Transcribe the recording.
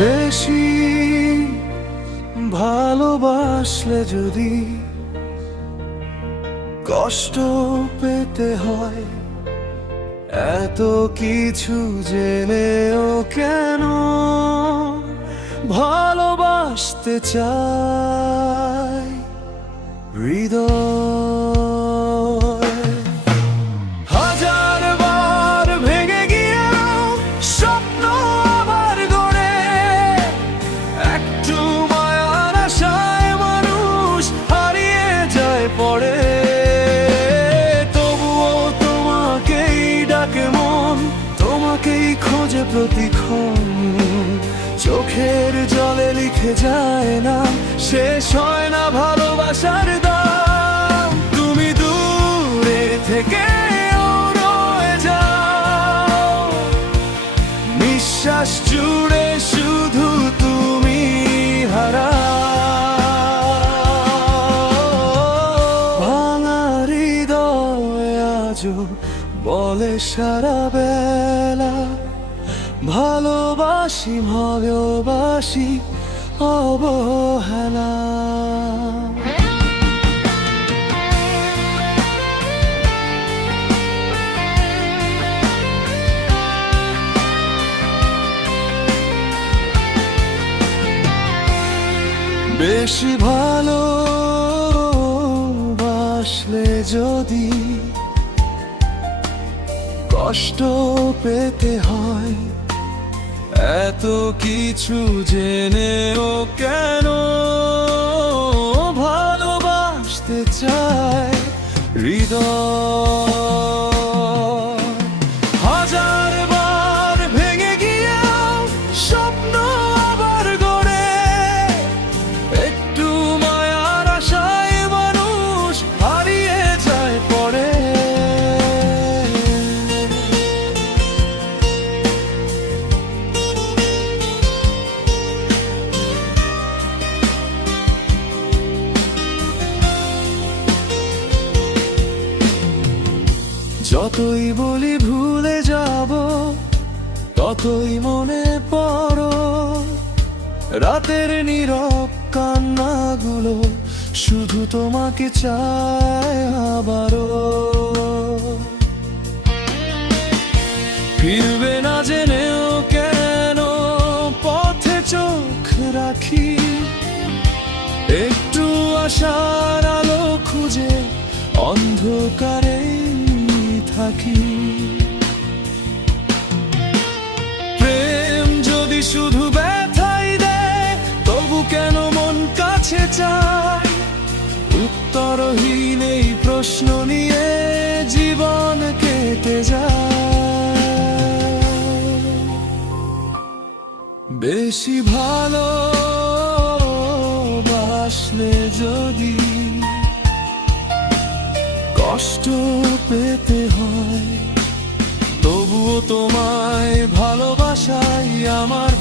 বেশি ভালোবাসলে যদি কষ্ট পেতে হয়, এত কিছু জেনেও কেন ভালোবাসতে চাই হৃদয়। হাজার বার ভেঙে গিয়েও স্বপ্ন আবার গড়ে, একটু মায়ার আশায় মানুষ হারিয়ে যায় পড়ে। তবুও তোমাকেই ডাকে মন, তোমাকেই খোঁজে প্রতিক্ষণ। চোখের জলে লিখে যায় না, শেষ হয় না ভালোবাসার দাম। তুমি দূরে থেকে রয়ে যাও, নিঃশ্বাস জুড়ে শুধু তুমি হারাও। ভাঙা হৃদয় আজও বলে সারা বেলা, ভালোবাসি ভালোবাসি অবহেলা। বেশি ভালোবাসলে যদি কষ্ট পেতে হয়, এত কিছু জেনেও কেন ভালোবাসতে চায় হৃদয়। হাজার বার ভেঙে গিয়েও স্বপ্ন আবার গড়ে, একটু মায়ার আশায় মানুষ হারিয়ে যায় পড়ে। যতই বলি ভুলে যাব, ততই মনে পড়ো। রাতের নীরব কান্নাগুলো শুধু তোমাকে চায় আবারও। ফিরবে না জেনেও কেন পথে চোখ রাখি, একটু আশার আলো খুঁজে অন্ধকারে থাকি। প্রেম যদি শুধু ব্যথাই দেয়, তবু কেন মন কাছে চায়? উত্তরহীন এই প্রশ্ন নিয়ে জীবন কেটে যায়। বেশি ভালোবাসলে যদি কষ্ট পেতে হয়, তবুও তোমায় ভালোবাসাই আমার